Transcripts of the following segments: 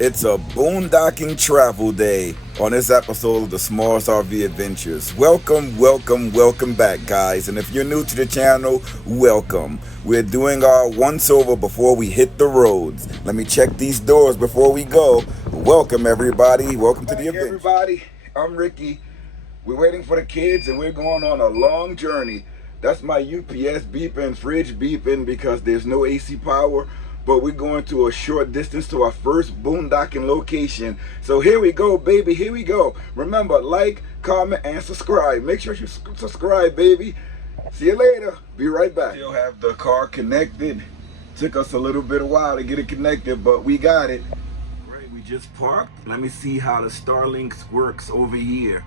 It's a boondocking travel day on this episode of the Smalls RV Adventures. Welcome back, guys. And if you're new to the channel, welcome. We're doing our once over before we hit the roads. Let me check these doors before we go. Welcome, everybody. Welcome to the adventure. Everybody, I'm Ricky. We're waiting for the kids and we're going on a long journey. That's my UPS beeping, fridge beeping because there's no AC power. But we're going to a short distance to our first boondocking location. So here we go, baby, here we go. Remember, like, comment, and subscribe. Make sure you subscribe, baby. See you later. Be right back. Still have the car connected. Took us a little bit of while to get it connected, but we got it. Right, we just parked. Let me see how the STARLINK works over here.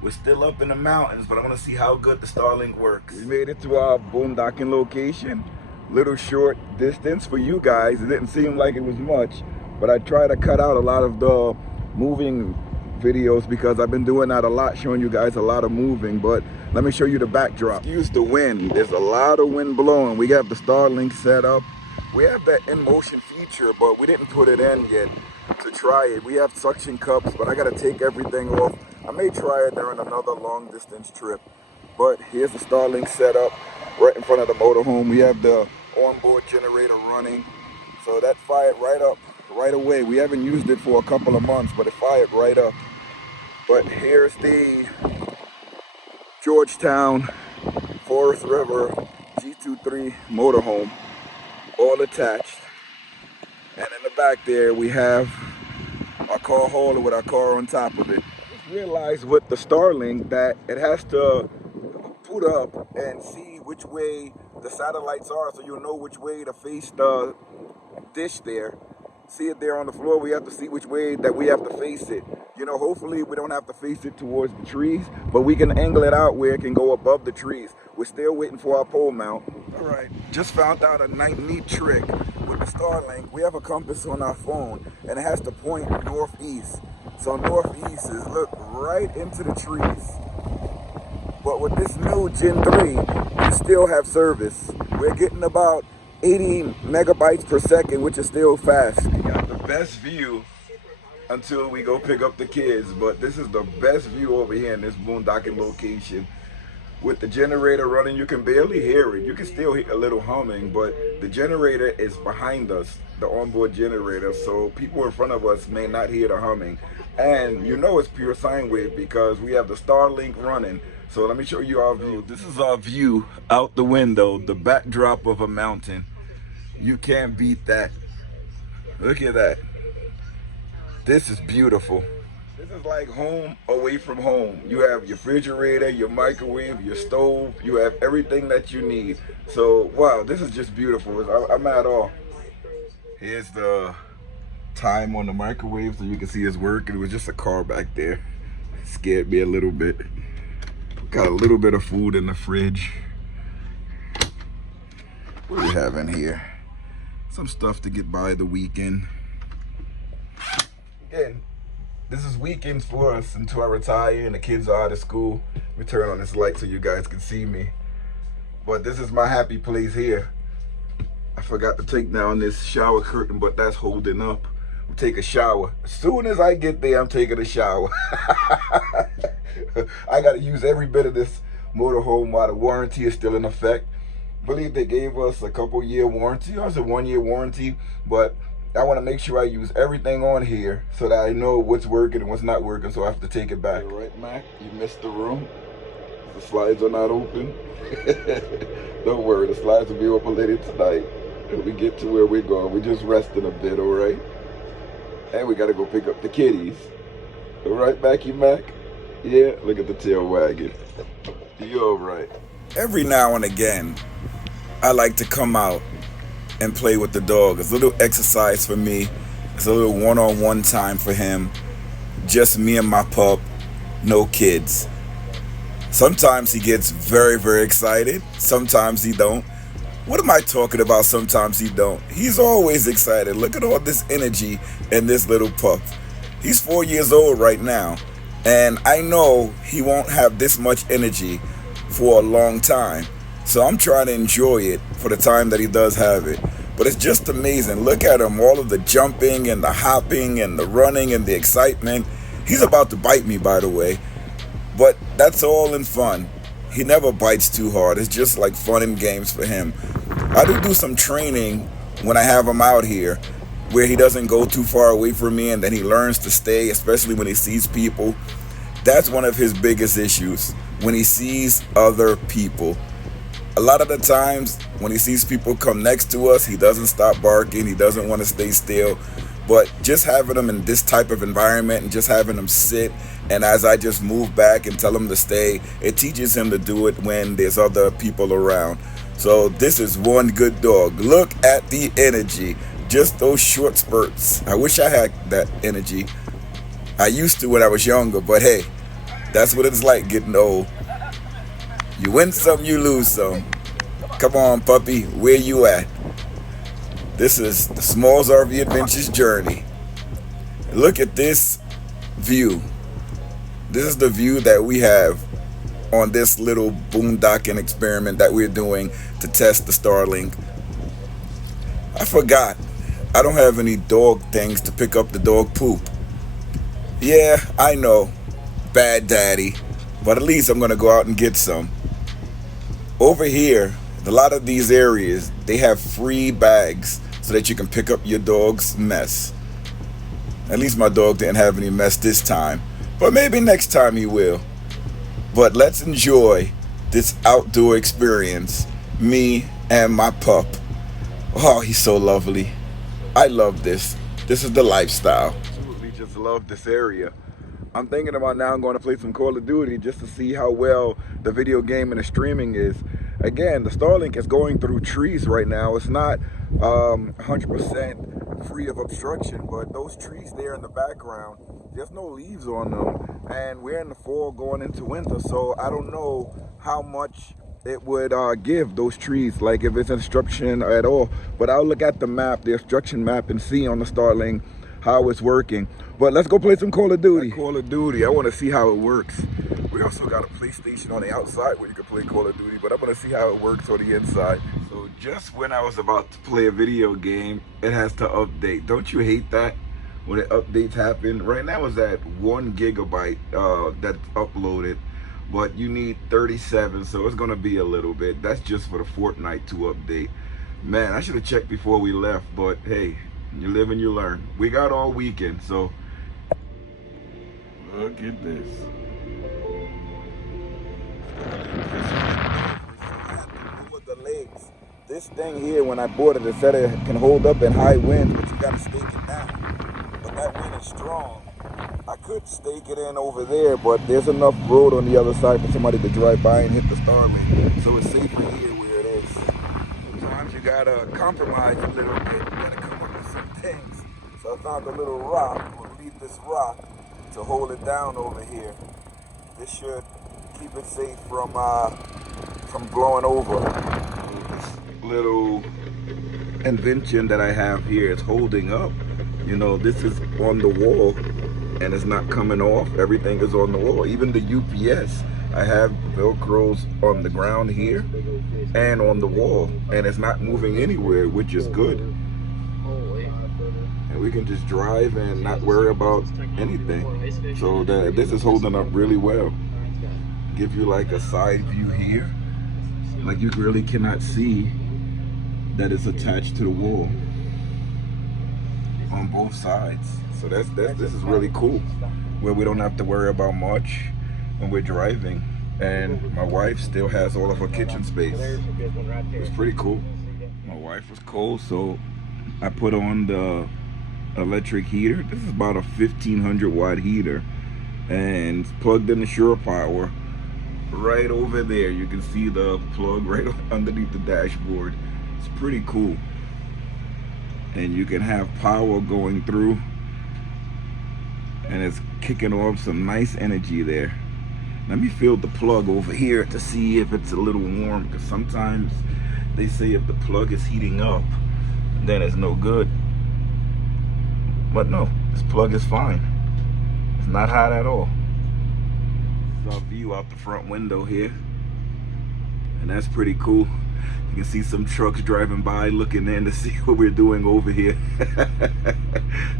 We're still up in the mountains, but I want to see how good the STARLINK works. We made it to our boondocking location. Little short distance for you guys. It didn't seem like it was much, but I try to cut out a lot of the moving videos because I've been doing that a lot, showing you guys a lot of moving. But let me show you the backdrop. Excuse the wind. There's a lot of wind blowing. We have the STARLINK set up. We have that in motion feature, but we didn't put it in yet to try it. We have suction cups, but I got to take everything off. I may try it during another long distance trip. But here's the STARLINK setup right in front of the motorhome. We have the onboard generator running, so that fired right up right away. We haven't used it for a couple of months, but it fired right up. But here's the Georgetown Forest River G23 motorhome, all attached. And in the back there we have our car hauler with our car on top of it. Just realized with the STARLINK that it has to put up and see which way the satellites are, so you'll know which way to face the dish there. See it there on the floor, we have to see which way that we have to face it. You know, hopefully we don't have to face it towards the trees, but we can angle it out where it can go above the trees. We're still waiting for our pole mount. All right, just found out a neat trick with the STARLINK. We have a compass on our phone and it has to point northeast. So northeast is look right into the trees. But with this new Gen 3, you still have service. We're getting about 80 megabytes per second, which is still fast. We got the best view until we go pick up the kids, but this is the best view over here in this boondocking location. With the generator running, you can barely hear it. You can still hear a little humming, but the generator is behind us, the onboard generator, so people in front of us may not hear the humming. And you know it's pure sine wave because we have the STARLINK running. So let me show you our view. This is our view out the window, the backdrop of a mountain. You can't beat that. Look at that. This is beautiful. This is like home away from home. You have your refrigerator, your microwave, your stove. You have everything that you need. So, wow, this is just beautiful. I'm at all. Here's the time on the microwave so you can see it's working. It was just a car back there. It scared me a little bit. Got a little bit of food in the fridge. What do we have in here? Some stuff to get by the weekend. Again, this is weekends for us until I retire and the kids are out of school. Let me turn on this light so you guys can see me. But this is my happy place here. I forgot to take down this shower curtain, but that's holding up. I'll take a shower. As soon as I get there, I'm taking a shower. I got to use every bit of this motorhome while the warranty is still in effect. I believe they gave us a couple-year warranty. Or was a 1-year warranty, but I want to make sure I use everything on here so that I know what's working and what's not working, so I have to take it back. All right, Mac, you missed the room. The slides are not open. Don't worry, the slides will be open later tonight. When we get to where we're going, we're just resting a bit, all right? And we got to go pick up the kitties. All right, Mackie Mac? Yeah, look at the tail wagging. You all right? Every now and again, I like to come out and play with the dog. It's a little exercise for me. It's a little one-on-one time for him. Just me and my pup, no kids. Sometimes he gets very excited. Sometimes he don't. What am I talking about? Sometimes he don't. He's always excited. Look at all this energy in this little pup. He's 4 years old right now. And I know he won't have this much energy for a long time. So I'm trying to enjoy it for the time that he does have it. But it's just amazing. Look at him, all of the jumping and the hopping and the running and the excitement. He's about to bite me, by the way. But that's all in fun. He never bites too hard. It's just like fun and games for him. I do some training when I have him out here where he doesn't go too far away from me, and then he learns to stay, especially when he sees people. That's one of his biggest issues, when he sees other people. A lot of the times when he sees people come next to us, he doesn't stop barking. He doesn't want to stay still. But just having him in this type of environment and just having him sit, and as I just move back and tell him to stay, it teaches him to do it when there's other people around. So this is one good dog. Look at the energy. Just those short spurts. I wish I had that energy. I used to when I was younger, but hey, that's what it's like getting old. You win some, you lose some. Come on, puppy, where you at? This is the Smalls RV Adventures journey. Look at this view. This is the view that we have on this little boondocking experiment that we're doing to test the STARLINK. I forgot. I don't have any dog things to pick up the dog poop. Yeah, I know. Bad daddy. But at least I'm going to go out and get some. Over here, a lot of these areas, they have free bags so that you can pick up your dog's mess. At least my dog didn't have any mess this time. But maybe next time he will. But let's enjoy this outdoor experience. Me and my pup. Oh, he's so lovely. I love this. This is the lifestyle. Absolutely just love this area. I'm thinking about now I'm going to play some Call of Duty just to see how well the video game and the streaming is. Again, the STARLINK is going through trees right now. It's not 100% free of obstruction, but those trees there in the background, there's no leaves on them, and we're in the fall going into winter, so I don't know how much it would give those trees, like if it's obstruction at all. But I'll look at the map, the obstruction map, and see on the STARLINK how it's working. But let's go play some Call of Duty. Call of Duty, I want to see how it works. We also got a PlayStation on the outside where you can play Call of Duty, but I want to see how it works on the inside. So just when I was about to play a video game, it has to update. Don't you hate that? When it updates happen. Right now it's at 1 gigabyte that's uploaded, but you need 37, so it's gonna be a little bit. That's just for the Fortnite to update. Man, I should have checked before we left, but hey, you live and you learn. We got all weekend, so look at this. With the legs. This thing here, when I bought it, it said it can hold up in high winds, but you gotta stake it down. But that wind is strong. I could stake it in over there, but there's enough road on the other side for somebody to drive by and hit the STARLINK. So it's safer here where it is. Sometimes you gotta compromise a little bit. You gotta come up with some things. So I found a little rock. We'll leave this rock to hold it down over here. This should keep it safe from blowing over. This little invention that I have here is holding up. You know, this is on the wall and it's not coming off. Everything is on the wall. Even the UPS, I have Velcros on the ground here and on the wall, and it's not moving anywhere, which is good. And we can just drive and not worry about anything. So this is holding up really well. Give you like a side view here. Like you really cannot see that it's attached to the wall on both sides. So this is really cool, where we don't have to worry about much when we're driving. And my wife still has all of her kitchen space. It's pretty cool. My wife was cold, so I put on the electric heater. This is about a 1500 watt heater, and plugged in the Shore Power right over there. You can see the plug right underneath the dashboard. It's pretty cool. And you can have power going through, and it's kicking off some nice energy there. Let me feel the plug over here to see if it's a little warm, because sometimes they say if the plug is heating up, then it's no good. But no, this plug is fine. It's not hot at all. This is our view out the front window here, and that's pretty cool. You can see some trucks driving by looking in to see what we're doing over here.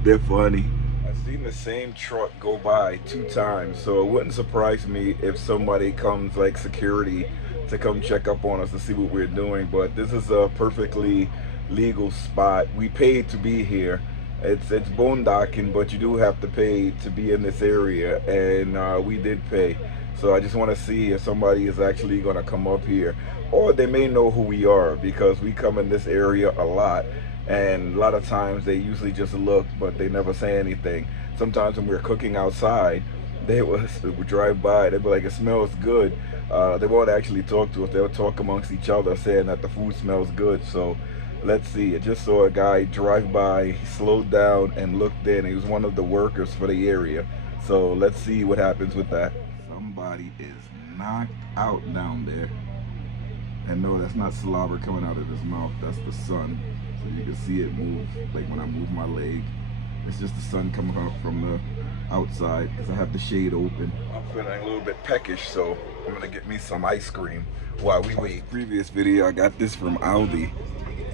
They're funny. I've seen the same truck go by 2 times, so it wouldn't surprise me if somebody comes, like security, to come check up on us to see what we're doing. But this is a perfectly legal spot. We paid to be here. It's boondocking, but you do have to pay to be in this area, and we did pay. So I just want to see if somebody is actually going to come up here, or they may know who we are, because we come in this area a lot, and a lot of times they usually just look, but they never say anything. Sometimes when we're cooking outside, they would drive by, they'd be like, it smells good. They won't actually talk to us. They'll talk amongst each other saying that the food smells good. So let's see. I just saw a guy drive by. He slowed down and looked in. He was one of the workers for the area. So let's see what happens with that. Somebody is knocked out down there. And no, that's not saliva coming out of his mouth. That's the sun. So you can see it move, like when I move my leg. It's just the sun coming up from the outside, because I have the shade open. I'm feeling a little bit peckish, so I'm gonna get me some ice cream while we wait. Previous video, I got this from Aldi.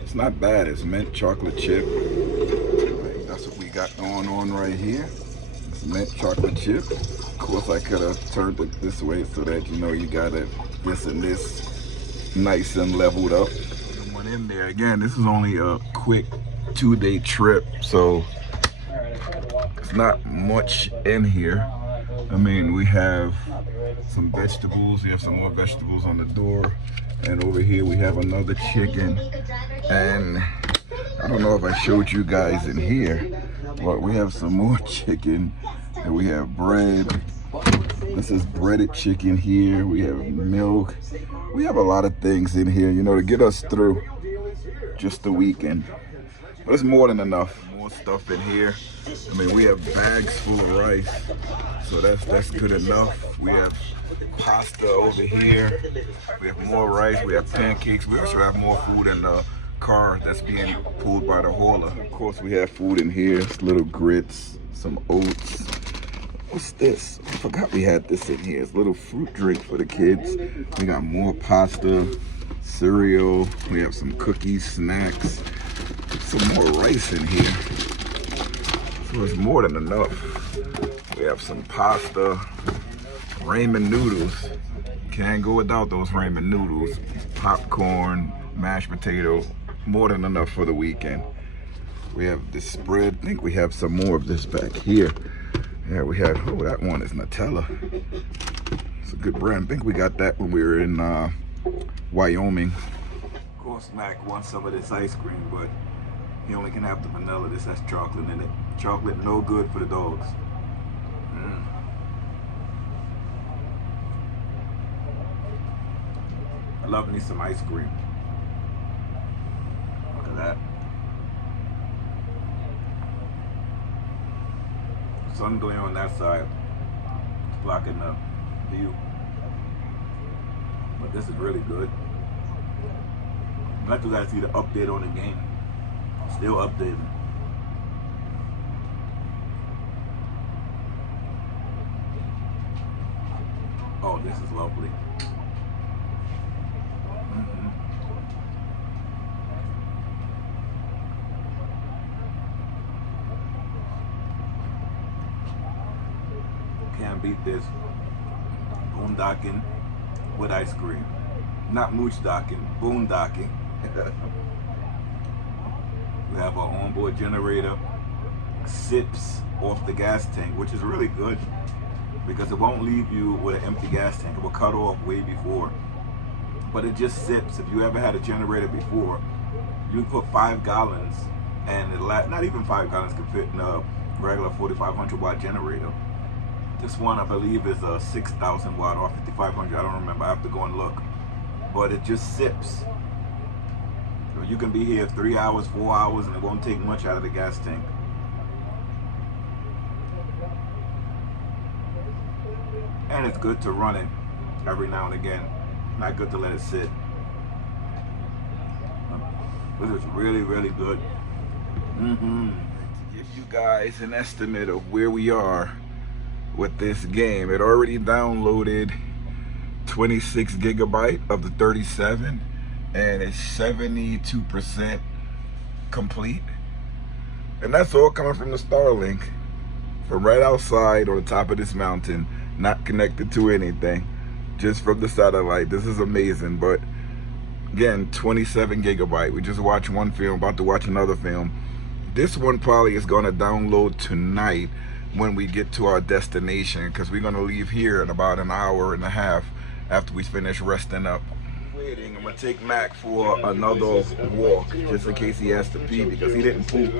It's not bad. It's mint chocolate chip. Like, that's what we got going on right here. It's mint chocolate chip. Of course, I could have turned it this way so that you know you got it this and this nice and leveled up. Went in there again. This is only a quick 2-day trip, so it's not much in here. I mean, we have some vegetables. We have some more vegetables on the door. And over here we have another chicken. And I don't know if I showed you guys in here, but we have some more chicken. And we have bread. This is breaded chicken here. We have milk. We have a lot of things in here, you know, to get us through just the weekend. But it's more than enough. More stuff in here. I mean, we have bags full of rice, so that's good enough. We have pasta over here. We have more rice. We have pancakes. We also have more food in the car that's being pulled by the hauler. Of course, we have food in here. Little grits, some oats. What's this? I forgot we had this in here. It's a little fruit drink for the kids. We got more pasta, cereal. We have some cookies, snacks. Some more rice in here, so it's more than enough. We have some pasta, ramen noodles. Can't go without those ramen noodles. Popcorn, mashed potato, more than enough for the weekend. We have this spread. I think we have some more of this back here. Yeah, we have, oh, that one is Nutella. It's a good brand. I think we got that when we were in Wyoming. Of course, Mac wants some of this ice cream, but he only can have the vanilla. This has chocolate in it. Chocolate no good for the dogs. I love me some ice cream. Look at that. Sun glare on that side. It's blocking the view. But this is really good. I'm glad you guys see the update on the game. Still updating. Oh, this is lovely. Can't beat this. Boondocking with ice cream. Not mooch docking, boondocking. We have our onboard generator, sips off the gas tank, which is really good because it won't leave you with an empty gas tank. It will cut off way before, but it just sips. If you ever had a generator before, you put 5 gallons and not even 5 gallons could fit in a regular 4,500 watt generator. This one I believe is a 6,000 watt or 5,500, I don't remember, I have to go and look, but it just sips. You can be here 3 hours, 4 hours, and it won't take much out of the gas tank. And it's good to run it every now and again. Not good to let it sit. This is really, really good. To give you guys an estimate of where we are with this game, it already downloaded 26 gigabyte of the 37. and it's 72% complete. And that's all coming from the STARLINK, from right outside on the top of this mountain, not connected to anything, just from the satellite. This is amazing. But again, 27 gigabyte. We just watched one film, about to watch another film. This one probably is going to download tonight when we get to our destination, because we're going to leave here in about an hour and a half after we finish resting up. Waiting, I'm going to take Mac for another walk, just in case he has to pee, because he didn't poop.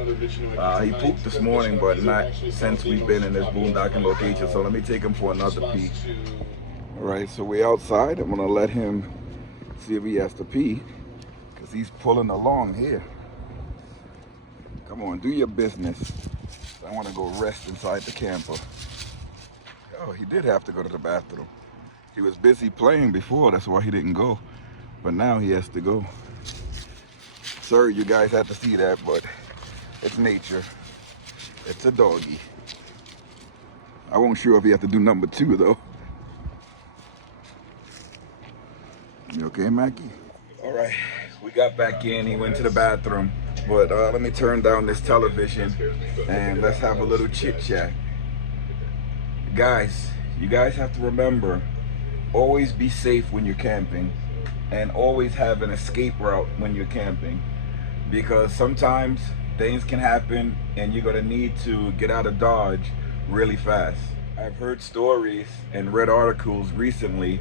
He pooped this morning, but not since we've been in this boondocking location, so let me take him for another pee. Alright, so we're outside. I'm going to let him see if he has to pee, because he's pulling along here. Come on, do your business. I want to go rest inside the camper. Oh, he did have to go to the bathroom. He was busy playing before, that's why he didn't go. But now he has to go. Sorry you guys had to see that, but it's nature. It's a doggy. I won't sure if he has to do number 2 though. You okay, Mackie? All right, we got back in. He went to the bathroom. But let me turn down this television and let's have a little chit chat. Guys, you guys have to remember, always be safe when you're camping, and always have an escape route when you're camping, because sometimes things can happen and you're gonna need to get out of Dodge really fast. I've heard stories and read articles recently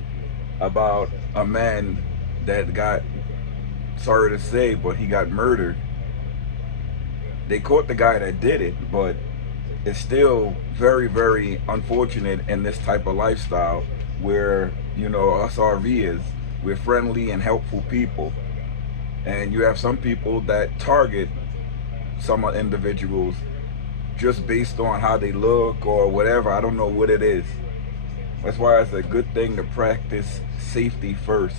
about a man that got, sorry to say, but he got murdered. They caught the guy that did it, but it's still very, very unfortunate in this type of lifestyle where, you know, us RVers, we're friendly and helpful people. And you have some people that target some individuals just based on how they look or whatever. I don't know what it is. That's why it's a good thing to practice safety first.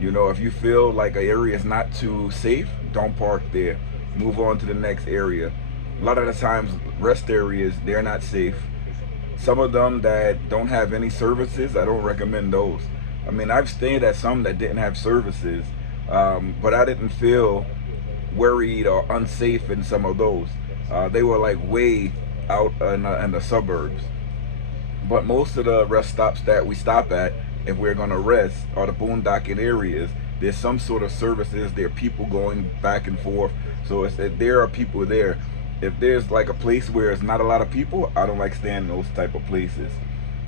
You know, if you feel like an area is not too safe, don't park there. Move on to the next area. A lot of the times, rest areas, they're not safe. Some of them that don't have any services, I don't recommend those. I mean, I've stayed at some that didn't have services, but I didn't feel worried or unsafe in some of those. They were like way out in the suburbs. But most of the rest stops that we stop at, if we're gonna rest, are the boondocking areas. There's some sort of services, there are people going back and forth. So it's that there are people there. If there's like a place where it's not a lot of people, I don't like staying in those type of places.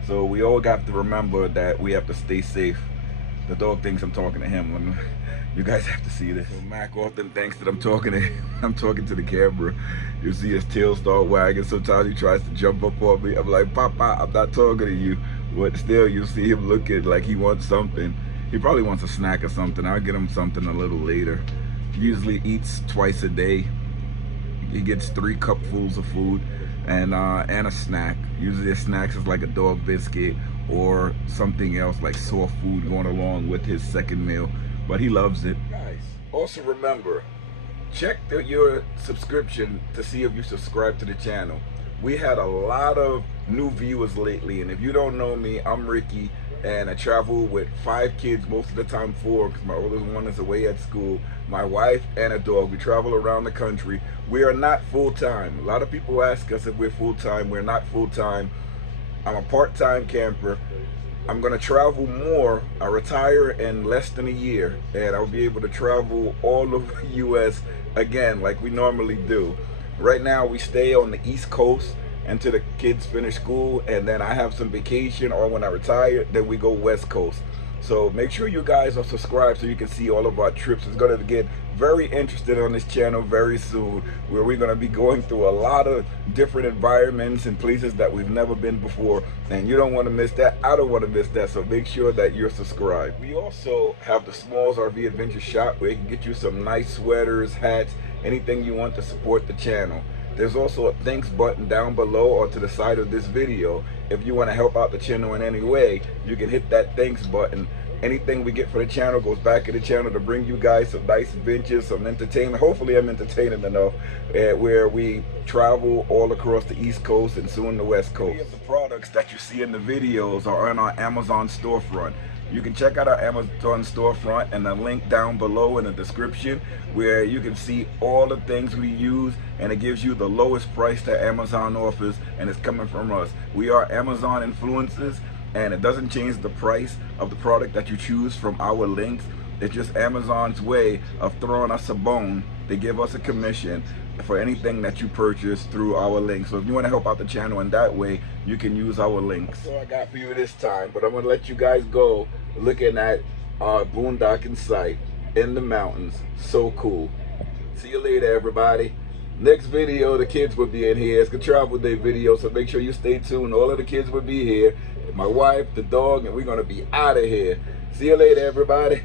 So we all got to remember that we have to stay safe. The dog thinks I'm talking to him. You guys have to see this. So Mac often thinks that I'm talking to him. I'm talking to the camera. You see his tail start wagging. Sometimes he tries to jump up on me. I'm like, Papa, I'm not talking to you. But still, you see him looking like he wants something. He probably wants a snack or something. I'll get him something a little later. He usually eats twice a day. He gets 3 cupfuls of food and a snack. Usually a snack is like a dog biscuit or something else like soft food going along with his second meal. But he loves it. Guys, also remember, check your subscription to see if you subscribe to the channel. We had a lot of new viewers lately, and if you don't know me, I'm Ricky, and I travel with 5 kids, most of the time 4, because my oldest one is away at school, my wife and a dog. We travel around the country. We are not full-time. A lot of people ask us if we're full-time. We're not full-time. I'm a part-time camper. I'm gonna travel more. I retire in less than a year, and I'll be able to travel all over the US again like we normally do. Right now we stay on the East Coast until the kids finish school, and then I have some vacation, or when I retire, then we go West Coast. So make sure you guys are subscribed so you can see all of our trips. It's going to get very interesting on this channel very soon, where we're going to be going through a lot of different environments and places that we've never been before, and you don't want to miss that. I don't want to miss that, so make sure that you're subscribed. We also have the Smalls RV Adventure Shop, where you can get you some nice sweaters, hats, anything you want to support the channel. There's also a thanks button down below or to the side of this video. If you want to help out the channel in any way, you can hit that thanks button. Anything we get for the channel goes back to the channel to bring you guys some nice adventures, some entertainment. Hopefully I'm entertaining enough where we travel all across the East Coast and soon the West Coast. Many of the products that you see in the videos are on our Amazon storefront. You can check out our Amazon storefront and the link down below in the description where you can see all the things we use, and it gives you the lowest price that Amazon offers, and it's coming from us. We are Amazon influencers, and it doesn't change the price of the product that you choose from our links. It's just Amazon's way of throwing us a bone. They give us a commission for anything that you purchase through our links. So if you want to help out the channel in that way, you can use our links. That's all I got for you this time, but I'm going to let you guys go looking at our boondocking site in the mountains. So cool. See you later, everybody. Next video, the kids will be in here. It's a travel day video, so make sure you stay tuned. All of the kids will be here. My wife, the dog, and we're going to be out of here. See you later, everybody.